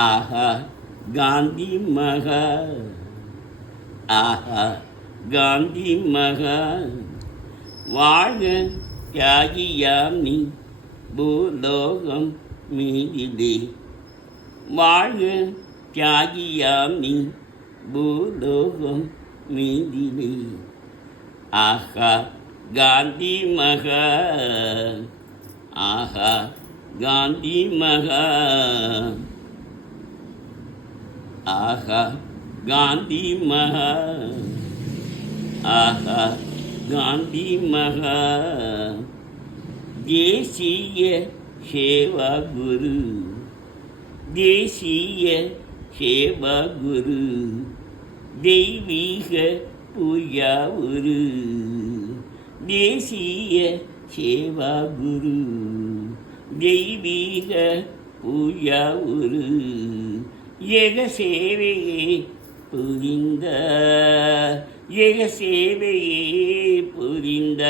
ஆஹா காந்தி மகா, ஆஹா காந்தி மகா, வாழ்க தியாகியாம் நீ பூலோகம் மீதிலே, வாழ்க தியாகியாம் நீ பூலோகம் மீதிலே. ஆஹா காந்தி மகா, ஆஹா காந்தி மகா, ஆஹா காந்தி மகா, ஆஹா காந்தி மகா. தேசிய சேவா குரு, தேசிய சேவா குரு, தெய்வீக பூஜா குரு, தேசிய சேவா குரு, தெய்வீக பூஜா குரு. ஏக சேவையே புரிந்த, ஏக சேவையே புரிந்த,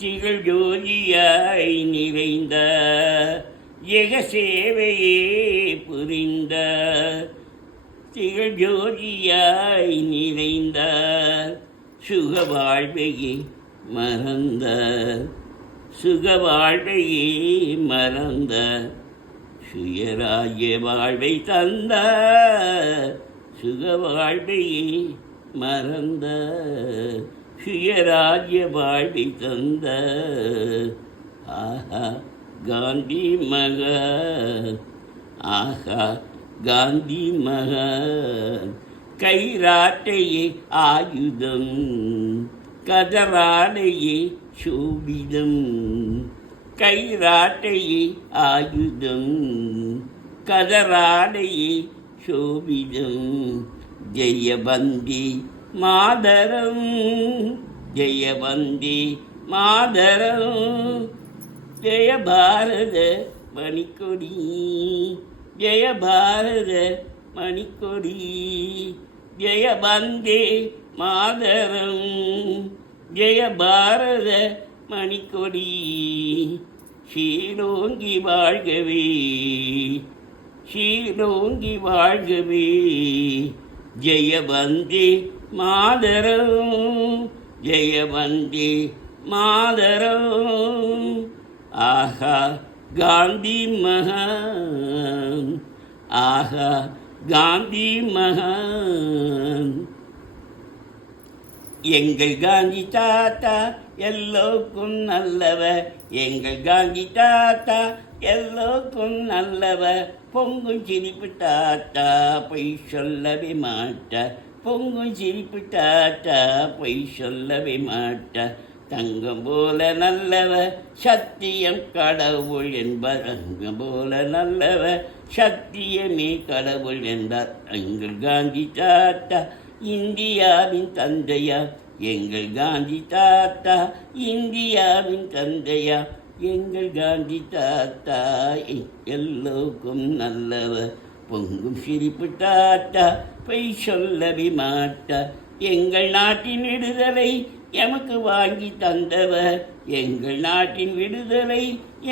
திகழ் ஜோதியாய் நிறைந்த, ஏக சேவையே புரிந்த, திகழ் ஜோதியாய் நிறைந்த, சுக வாழ்வையே மறந்த, சுக வாழ்வையே மறந்த, சுயராஜ்ய வாழ்வை தந்த, சுக வாழ்வையே மறந்த, சுயராஜ்ய வாழ்வை தந்த. ஆஹா காந்தி மகா, ஆஹா காந்தி மகா. கைராட்டையே ஆயுதம், கதராடையே சோபிதம், கைராட்டையே ஆயுதம், கதராடையே சோபிதம். ஜெயவந்தி மாதரம், ஜெயவந்தி மாதரம், ஜெய பாரத மணிக்கொடி, ஜெய பாரத மணிக்கொடி, ஜெய வந்தே மாதரம், ஜெய பாரத மணிக்கொடி. சீரோங்கி வாழ்கவே, சீரோங்கி வாழ்கவே, ஜெய வந்தே மாதரம், ஜெய வந்தே மாதரம். ஆஹா காந்தி மகா, ஆஹா காந்தி மகா. எங்கள் காந்தி தாத்தா எல்லோருக்கும் நல்லவர், எங்கள் காந்தி தாத்தா எல்லோருக்கும் நல்லவர். பொங்கும் சிரிப்பு தாத்தா பொய் சொல்லவே மாட்டார், பொங்கும் சிரிப்பு தாத்தா பொய் சொல்லவே மாட்டார். தங்கம் போல நல்லவர் சத்தியம் கடவுள் என்பார், தங்கம் போல நல்லவர் சத்தியமே கடவுள் என்றார். எங்கள் காந்தி தாத்தா இந்தியாவின் தந்தையா, எங்கள் காந்தி தாத்தா இந்தியாவின் தந்தையா, எங்கள் காந்தி தாத்தா எல்லோருக்கும் நல்லவர். பொங்கும் சிரிப்பு தாத்தா பொய் சொல்லவே மாட்டார். எங்கள் நாட்டின் விடுதலை எமக்கு வாங்கி தந்தவர், எங்கள் நாட்டின் விடுதலை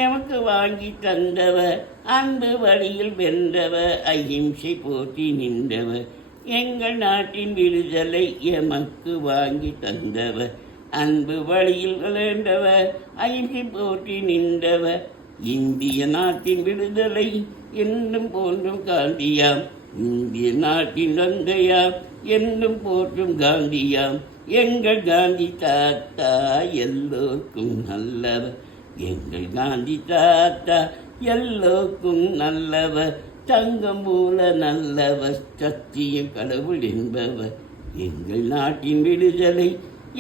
எமக்கு வாங்கி தந்தவர். அன்பு வழியில் வென்றவர், அகிம்சை போற்றி நின்றவர். எங்கள் நாட்டின் விடுதலை எமக்கு வாங்கி தந்தவர், அன்பு வழியில் வென்றவர், அகிம்சை போற்றி நின்றவர். இந்திய நாட்டின் விடுதலை என்றும் போன்றும் காந்தியாம், இந்திய நாட்டின் தந்தையாம் என்றும் போற்றும் காந்தியாம். எங்கள் காந்தி தாத்தா எல்லோருக்கும் நல்லவர், எங்கள் காந்தி தாத்தா எல்லோருக்கும் நல்லவர். தங்கம் போல நல்லவர் சத்தியம் கடவுள் என்பவர். எங்கள் நாட்டின் விடுதலை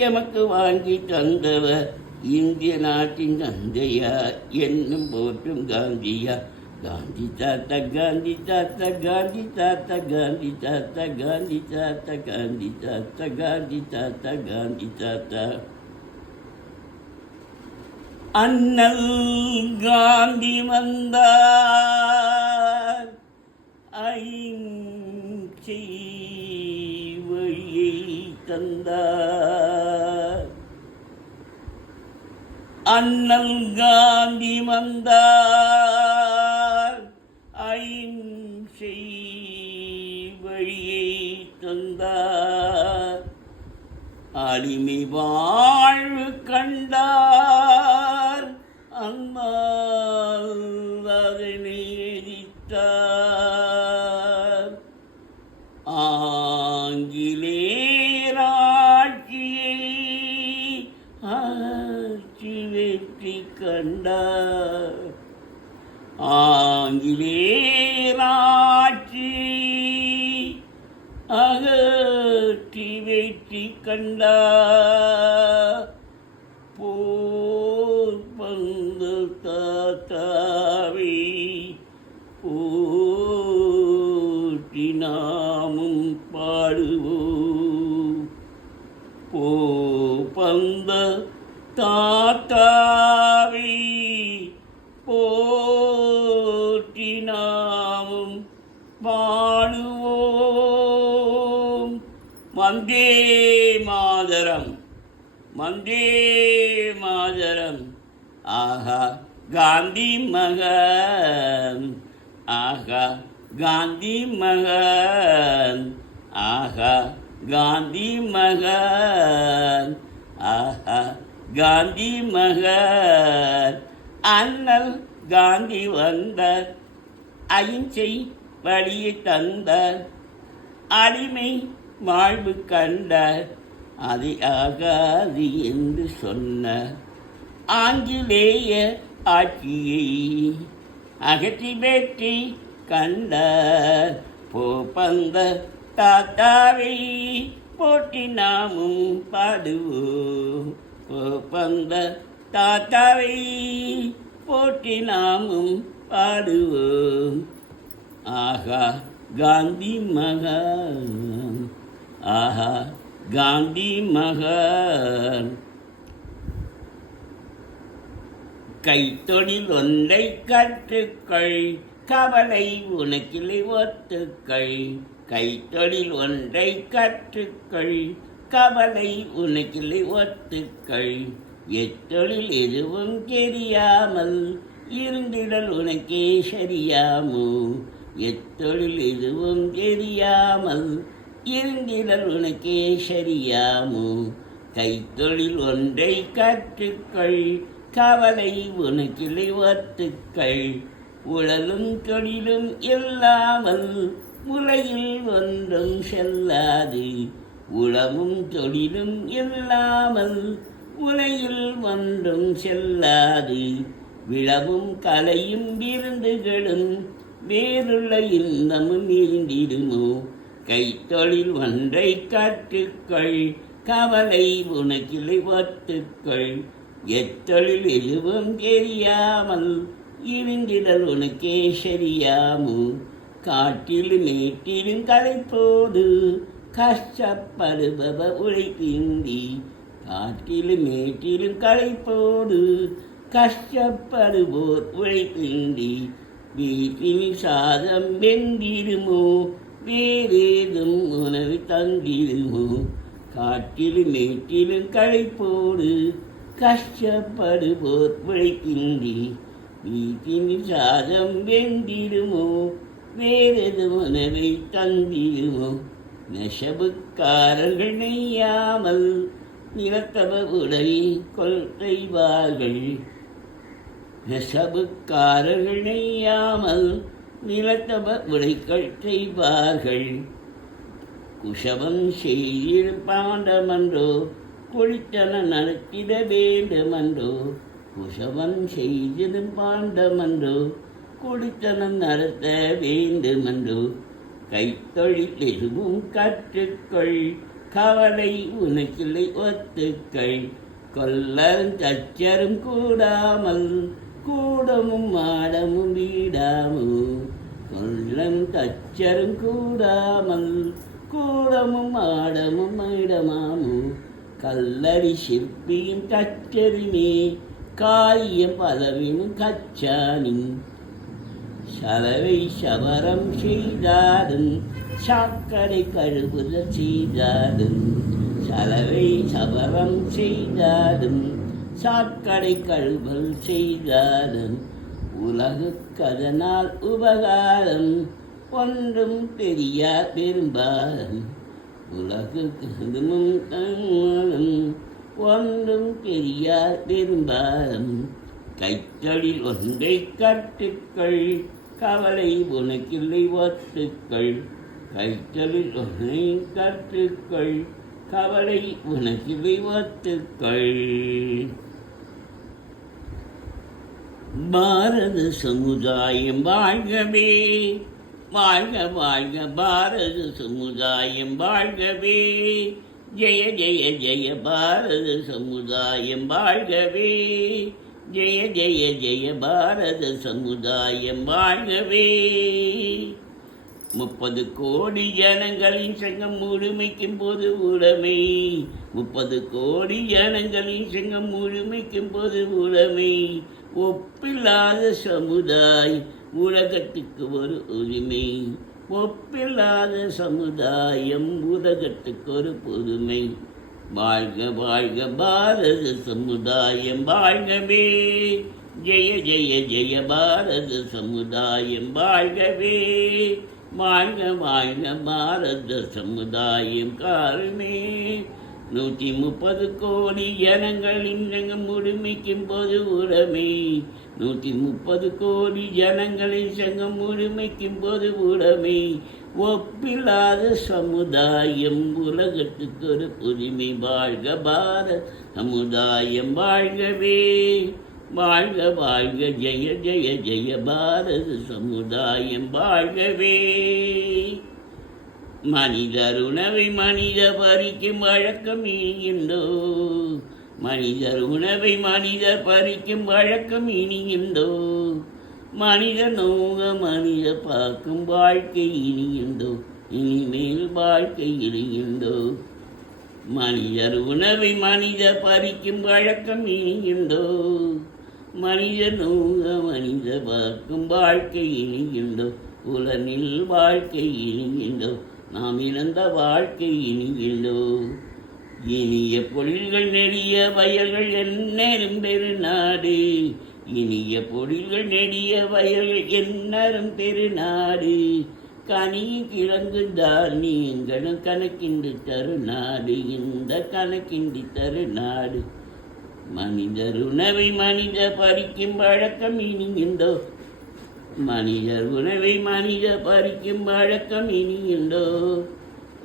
எமக்கு வாங்கி தந்தவர், இந்திய நாட்டின் தந்தையா என்னும் போற்றும் காந்தியா. காந்தி தாத்தா காந்தி தாத்தா காந்தி தாத்தா காந்தி தாத்தா காந்தி தாத்தா காந்தி தாத்தா காந்தி தாத்தா காந்தி தாத்தா. அண்ணல் காந்தி வந்தார், அகிம்சை வழியை தந்தார். அண்ணல் காந்தி வந்தார், அகிம்சை வந்தார். அடிமை வாழ்வு கண்டார், அன்பால் அதனை எதிர்த்தார். ஆங்கிலேயர் ஆட்சியை ஆட்சி வெற்றி கண்டார். ஆங்கிலேயர் ஆட்சியை அகற்றி வெற்றி கண்டார். போர் பந்து தாத்தாவை போற்றி நாமும் பாடுவோம். போப்பந்த தாத்தாவை போற்றி நாமும் பாடுவோம். வந்தே மாதரம், வந்தே மாதரம். ஆஹா காந்தி மகன், ஆஹா காந்தி மகன், ஆஹா காந்தி மகன், ஆஹா காந்தி மகன். அண்ணல் காந்தி வந்த அகிம்சை வழியை தந்த அடிமை வாழ்வு கண்ட அதை ஆகாது என்று சொன்ன ஆங்கிலேய ஆட்சியை அகற்றி வெற்றி கண்ட போப்பந்த தாத்தாவை போற்றி நாமும் பாடுவோம். போப்பந்த தாத்தாவை போற்றி நாமும் பாடுவோம். ஆஹா காந்தி மகன், ஆஹா காந்தி மகன். கைத்தொழில் ஒன்றை கற்றுக்கள், கவலை உனக்கில்லை ஒத்துக்கள். கைத்தொழில் ஒன்றை கற்றுக்கள், கவலை உனக்கில்லை ஒத்துக்கள். எத்தொழில் எதுவும் தெரியாமல் இருந்திடல் உனக்கே சரியாமோ. எத்தொழில் எதுவும் தெரியாமல் இருந்திடல் உனக்கே சரியாமோ. கைத்தொழில் ஒன்றை கற்றுக்கள், கவலை உனக்கில்லை ஒத்துக்கள். உழலும் தொழிலும் இல்லாமல் உலகில் ஒன்றும் செல்லாது. உளமும் தொழிலும் இல்லாமல் உலகில் ஒன்றும் செல்லாது. விளவும் கலையும் விருந்துகளும் வேறுள்ள இன்பமும் இருந்திடுமோ. கைத்தொழில் ஒன்றை கற்றுக்கள், கவலை உனக்கில்லை ஒத்துக்கள். எத்தொழில் எதுவும் தெரியாமல் இருந்திடல் உனக்கே சரியாமோ. காட்டிலும் மேட்டிலும் களைப்போடு கஷ்டப்படுபவ உழைப்பின்றி. காட்டிலும் மேட்டிலும் களைப்போடு கஷ்டப்படுவோர் உழைப்பின்றி. வீட்டில் சாதம் வெந்திடுமோ, வேறேதும் உணவு தந்திடுமோ. காட்டிலும் மேட்டிலும் களைப்போடு கஷ்டப்படுவோர் உழைப்பின்றி. வீட்டில் சாதம் வெந்திடுமோ, வேறெது உணவை தந்திடுமோ. நெசவுக்காரர்கள் நெய்யாமல் நிலத்தவ உடை கொள்கைவார்கள். நெசவுக்காரர்கள் நெய்யாமல் நிலத்தவ உடைகள் செய்வார்கள். குஷவம் செய்திடும் பாண்டமன்றோ, குளித்தன நடத்திட வேண்டுமன்றோ. குஷவம் செய்திடும் பாண்டமன்றோ, குளித்தனம் நடத்த வேண்டுமன்றோ. கைத்தொழில் எதுவும் கற்றுக்கள், கவலை உனக்கில்லை ஒத்துக்கள். கொல்லரும் தச்சரும் கூடாமல் கூடமும் மாடமும் வீடாமோ. கொல்லம் தச்சரும் கூடாமல் கூடமும் மாடமும் இடமாமோ. கல்லறி சிற்பியும் தச்சருமே, காயம் பதவியும் கச்சானி. சலவை சவரம் செய்தாடும், சாக்கடை கழுவுதல் செய்தாடும். சலவை சவரம் செய்தாடும், சாக்கடை கழுவல் செய்தாடும். உலகுக்கதனால் உபகாரம், ஒன்றும் பெரியார் பெரும்பாலும். உலகுக்கு அதுவும் தன்மனம் ஒன்றும் பெரியார் பெரும்பாலும் கைத்தொழில் ஒன்றை கற்றுக்கள் கவலை உனக்கில்லை ஒத்துக்கள் கைத்தொழில் ஒன்றை கற்றுக்கள் கவலை உனக்கில்லை ஒத்துக்கள். பாரத சமுதாயம் வாழ்கவே வாழ்க வாழ்க பாரத சமுதாயம் வாழ்கவே ஜெய ஜெய ஜெய பாரத சமுதாயம் வாழ்கவே ஜெய ஜெய ஜெய பாரத சமுதாயம் வாழ்கவே. 30 கோடி ஜனங்களின் சங்கம் முழுமைக்கும் போது உடைமை 30 கோடி ஜனங்களின் சங்கம் முழுமைக்கும் போது உடைமை ஒப்பில்லாத சமுதாய் உலகத்துக்கு ஒரு உரிமை ஒப்பில்லாத சமுதாயம் உலகத்துக்கு ஒரு புதுமை. வாழ்க வாழ்க பாரத சமுதாயம் வாழ்கவே ஜெய ஜெய ஜெய பாரத சமுதாயம் வாழ்கவே வாழ்க வாழ்க பாரத சமுதாயம் காரணமே. 130 கோடி ஜனங்களின் சங்கம் முழுமைக்கும் போது உடைமை 130 கோடி ஜனங்களின் சங்கம் முழுமைக்கும் போது உடைமை ஒப்பில்லாத சமுதாயம் உலகத்துக்கு ஒரு உரிமை. வாழ்க பாரத சமுதாயம் வாழ்கவே வாழ்க வாழ்க ஜெய ஜெய ஜெய பாரத சமுதாயம் வாழ்கவே. மனிதர் உணவை மனிதர் பறிக்கும் வழக்கம் இனியுண்டோ மனிதர் உணவை மனிதர் பறிக்கும் வழக்கம் இனியுண்டோ மனிதர் நோக மனிதர் பார்க்கும் வாழ்க்கை இனியுண்டோ இனிமேல் வாழ்க்கை இனியுண்டோ. மனிதர் உணவை மனிதர் பறிக்கும் வழக்கம் இனியுண்டோ மனிதர் நோக மனிதர் பார்க்கும் வாழ்க்கை இனியுண்டோ உலனில் வாழ்க்கை இனியுண்டோ நாம் இழந்த வாழ்க்கை இனியுண்டோ. இனிய பொழில்கள் நெடிய வயல்கள் என்னரும் பெருநாடு இனிய பொழில்கள் நெடிய வயல்கள் என்னரும் பெருநாடு கனியும் கிழங்கு தானியங்களும் கணக்கின்றி தருநாடு இந்த கணக்கின்றி தருநாடு. மனிதர் உணவை மனிதர் பறிக்கும் வழக்கம் இனியுண்டோ மனிதர் உணவை மனிதர் பறிக்கும் வழக்கம் இனியுண்டோ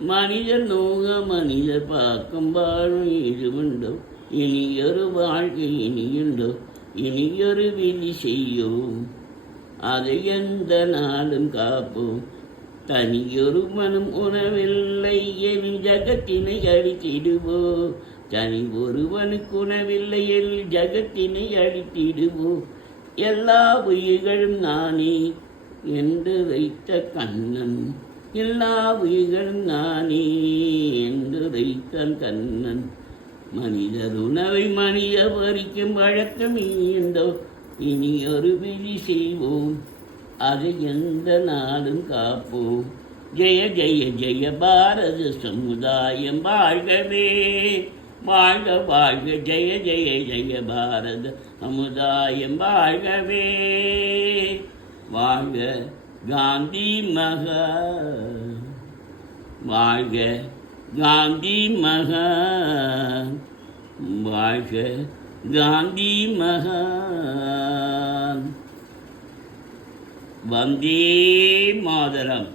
மனிதர் நோக மனிதர் பார்க்கும் வாழும் இதுவுண்டோ இனியொரு வாழ்க்கை இனியுண்டோ இனியொரு விதி செய்யோம் அதை எந்த நாளும் காப்போம். தனியொரு மனம் உணவில்லை என் ஜகத்தினை அழித்திடுவோ தனி ஒருவனுக்கு உணவில்லை என் ஜகத்தினை அழித்திடுவோ எல்லா உயிர்களும் நானே என்று வைத்த கண்ணன் எல்லா உயிர்களும் நானே என்று வைத்தான் கண்ணன். மனிதர் உணவை மனிதர் பறிக்கும் வழக்கம் இனியுண்டோ இனியொரு விதி செய்வோம் அதை எந்த நாளும் காப்போம். ஜெய ஜெய ஜெய பாரத சமுதாயம் வாழ்கவே வாழ்க வாழ்க ஜெய ஜெய ஜெய பாரத சமுதாயம் வாழ்கவே வாழ்க காந்தி மகா வாழ்க காந்தி மகா வாழ்க காந்தி மகா. வந்தே மாதரம்.